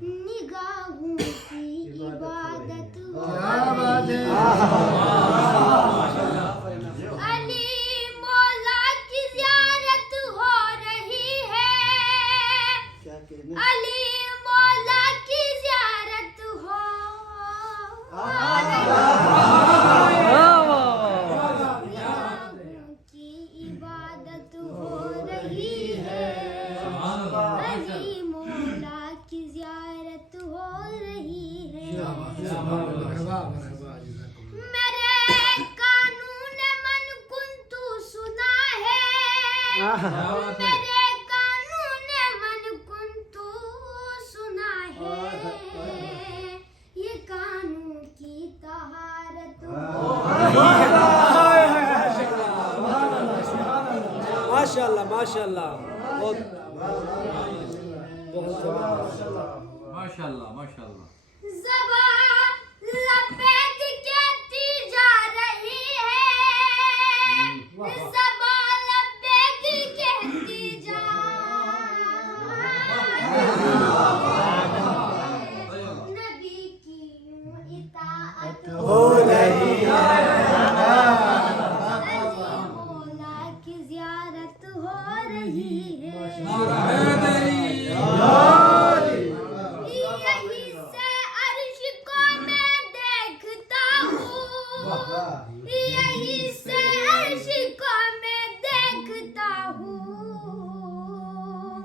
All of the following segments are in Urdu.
نگاہوں کی عبادت ہو علی مولا کی زیارت ہو رہی ہے علی مولا کی زیارت ہو نگاہوں کی عبادت ہو رہی ہے علی مولا کی زیارت ہو رہی ہے میرے قانون من کنتو سنا ہے میرے قانون من کنتو سنا ہے یہ قانون کی طہارت ہو ماشاءاللہ ماشاءاللہ بہت ماشاءاللہ ماشاءاللہ زبان لبیک کہتی جا رہی ہے زبان لبیک کہتی جا نبی کی یوں اطاعت ہو رہی ہے علی مولا کی زیارت ہو رہی ہے یہی سے عرش کو میں دیکھتا ہوں یہی سے عرش کو میں دیکھتا ہوں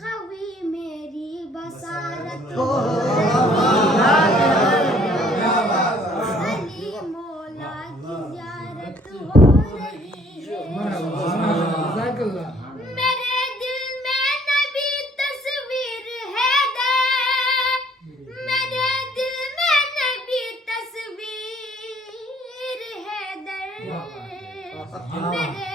قوی میری بصارت ہو رہی ہے علی مولا کی زیارت ہو رہی ہے میرے دل میں نبی تصویر ہے میرے دل میں نبی تصویر ہے میرے